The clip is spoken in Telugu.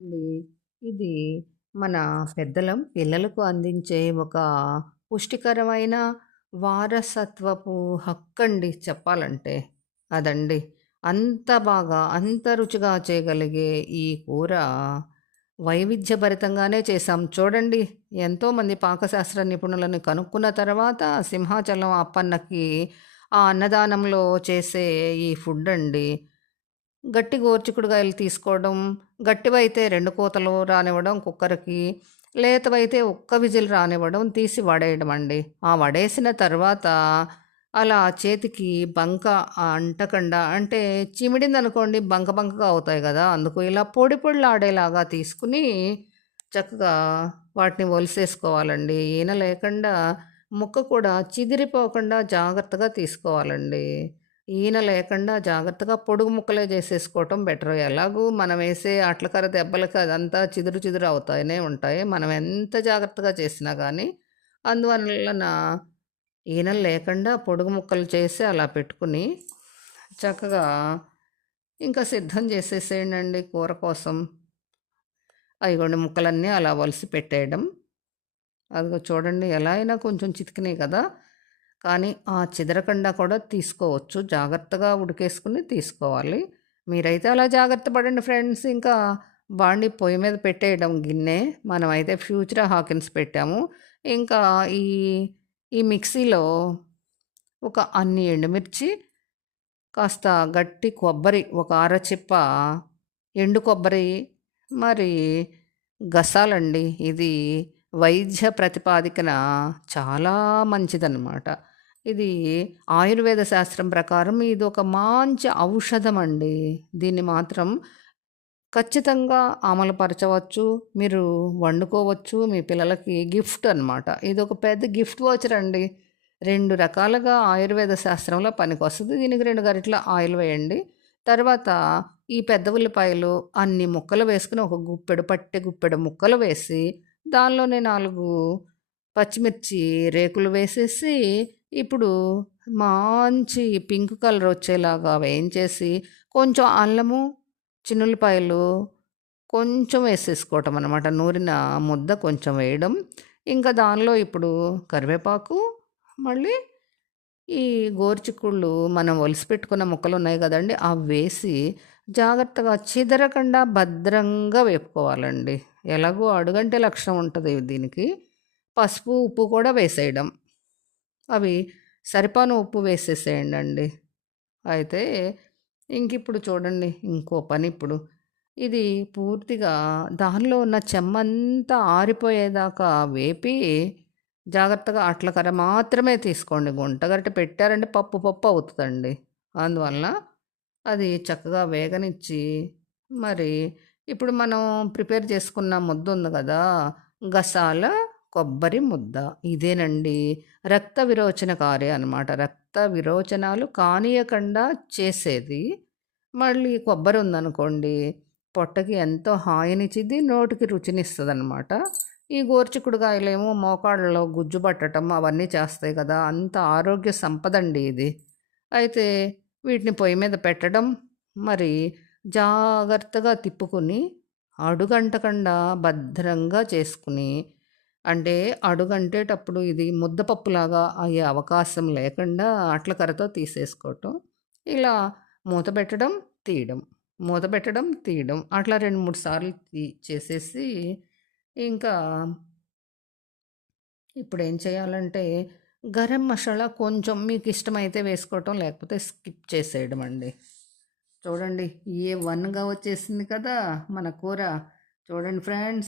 అండి. ఇది మన పెద్దలం పిల్లలకు అందించే ఒక పుష్టికరమైన వారసత్వపు హక్కండి చెప్పాలంటే. అదండి. అంత బాగా, అంత రుచిగా చేయగలిగే ఈ కూర వైవిధ్యభరితంగానే చేశాం. చూడండి ఎంతోమంది పాకశాస్త్ర నిపుణులను కనుక్కున్న తర్వాత సింహాచలం అప్పన్నకి ఆ అన్నదానంలో చేసే ఈ ఫుడ్డండి. గట్టి గోరుచిక్కుడుగాయలు తీసుకోవడం, గట్టివైతే 2 కోతలు రానివ్వడం కుక్కర్‌కి, లేతవైతే ఒక్క విజిల్ రానివ్వడం, తీసి వడేయడమండి. ఆ వడేసిన తర్వాత అలా చేతికి బంక అంటకుండా అంటే చిమిడిందనుకోండి బంక బంకగా అవుతాయి గదా! అందుకు ఇలా పొడి పొడిలాడేలాగా తీసుకొని చక్కగా వాటిని ఒలిసేసుకోవాలండి. ఈన లేకుండా ముక్క కూడా చిదిరిపోకుండా జాగ్రత్తగా తీసుకోవాలండి. ఈన లేకుండా జాగ్రత్తగా పొడుగు ముక్కలే చేసేసుకోవటం బెటర్. ఎలాగూ మనమేసే అట్లకర్ర దెబ్బలకి అదంతా చిదురు చిదురు అవుతానే ఉంటాయి. మనం ఎంత జాగ్రత్తగా చేసినా గానీ, అందువలన ఈనెలు లేకుండా పొడుగు ముక్కలు చేసి అలా పెట్టుకుని, చక్కగా ఇంకా సిద్ధం చేసేసేయండండి కూర కోసం. అయిగోండి ముక్కలన్నీ అలా ఒలిసి పెట్టేయడం. అదిగో చూడండి ఎలా అయినా కొంచెం చితికినాయి కదా! కానీ ఆ చిదరకుండా కూడా తీసుకోవచ్చు. జాగ్రత్తగా ఉడికేసుకొని తీసుకోవాలి. మీరైతే అలా జాగ్రత్త పడండి ఫ్రెండ్స్. ఇంకా బాండీ పొయ్యి మీద పెట్టేయడం గిన్నె. మనమైతే ఫ్యూచర్ హాకిన్స్ పెట్టాము. ఇంకా ఈ ఈ మిక్సీలో ఒక అన్ని ఎండుమిర్చి, కాస్త గట్టి కొబ్బరి ఒక అరచిప్ప ఎండు కొబ్బరి, మరి గసాలండి. ఇది వైద్య ప్రతిపాదికన చాలా మంచిదనమాట. ఇది ఆయుర్వేద శాస్త్రం ప్రకారం ఇదొక మంచి ఔషధమండి. దీన్ని మాత్రం ఖచ్చితంగా అమలుపరచవచ్చు. మీరు వండుకోవచ్చు. మీ పిల్లలకి గిఫ్ట్ అనమాట. ఇదొక పెద్ద గిఫ్ట్ వోచరండి. 2 రకాలుగా ఆయుర్వేద శాస్త్రంలో పనికొస్తది. దీనికి 2 గరిటెల ఆయిల్ వేయండి. తర్వాత ఈ పెద్ద ఉల్లిపాయలు అన్ని ముక్కలు వేసుకొని ఒక గుప్పెడు పట్టె గుప్పెడు ముక్కలు వేసి, దానిలోనే 4 పచ్చిమిర్చి రేకులు వేసేసి, ఇప్పుడు మంచి పింక్ కలర్ వచ్చేలాగా వేయించేసి, కొంచెం అల్లము, చిన్నుల్లిపాయలు కొంచెం వేసేసుకోవటం అనమాట. నూరిన ముద్ద కొంచెం వేయడం. ఇంకా దానిలో ఇప్పుడు కరివేపాకు, మళ్ళీ ఈ గోరుచిక్కుళ్ళు మనం ఒలిసి పెట్టుకున్న ముక్కలున్నాయి గదండీ! అవి వేసి జాగ్రత్తగా చిదరకుండా భద్రంగా వేపుకోవాలండి. ఎలాగో అడుగంటే లక్షణం ఉంటది దీనికి. పసుపు, ఉప్పు కూడా వేసేయడం. అవి సరిపాను ఉప్పు వేసేసేయండండి. అయితే ఇంకిప్పుడు చూడండి ఇంకో పనిప్పుడు. ఇది పూర్తిగా దానిలో ఉన్న చెమ్మంతా ఆరిపోయేదాకా వేపి, జాగ్రత్తగా అట్లకర్ర మాత్రమే తీసుకోండి. గుంటగరిటె పెట్టారంటే పప్పు పప్పు అవుతదండి. అందువలన అది చక్కగా వేగనిచ్చి, మరి ఇప్పుడు మనం ప్రిపేర్ చేసుకున్న ముద్దుంది గదా! గసాల కొబ్బరి ముద్ద. ఇదేనండి రక్త విరోచనకారి అనమాట. రక్త విరోచనాలు కానీయకుండా చేసేది. మళ్ళీ కొబ్బరి ఉందనుకోండి, పొట్టకి ఎంతో హాయినిచ్చిద్ది, నోటికి రుచినిస్తదనమాట. ఈ గోరుచిక్కుడుకాయలేమో మోకాళ్ళలో గుజ్జు పట్టటం అవన్నీ చేస్తాయి కదా! అంత ఆరోగ్య సంపదండి ఇది. అయితే వీటిని పొయ్యి మీద పెట్టడం, మరి జాగ్రత్తగా తిప్పుకొని, అడుగంటకుండా భద్రంగా చేసుకుని, అంటే అడుగంటేటప్పుడు ఇది ముద్దపప్పులాగా అయ్యే అవకాశం లేకుండా అట్లకర్రతో తీసేసుకోవటం. ఇలా మూత పెట్టడం, తీయడం, మూత పెట్టడం, తీయడం. అట్లా 2, 3 సార్లు చేసేసి ఇంకా ఇప్పుడేం చేయాలంటే గరం మసాలా కొంచెం మీకిష్టమైతే వేసుకోవటం, లేకపోతే స్కిప్ చేసేయడం అండి. చూడండి ఏ వన్‌గా వచ్చేసింది కదా మన కూర. చూడండి ఫ్రెండ్స్.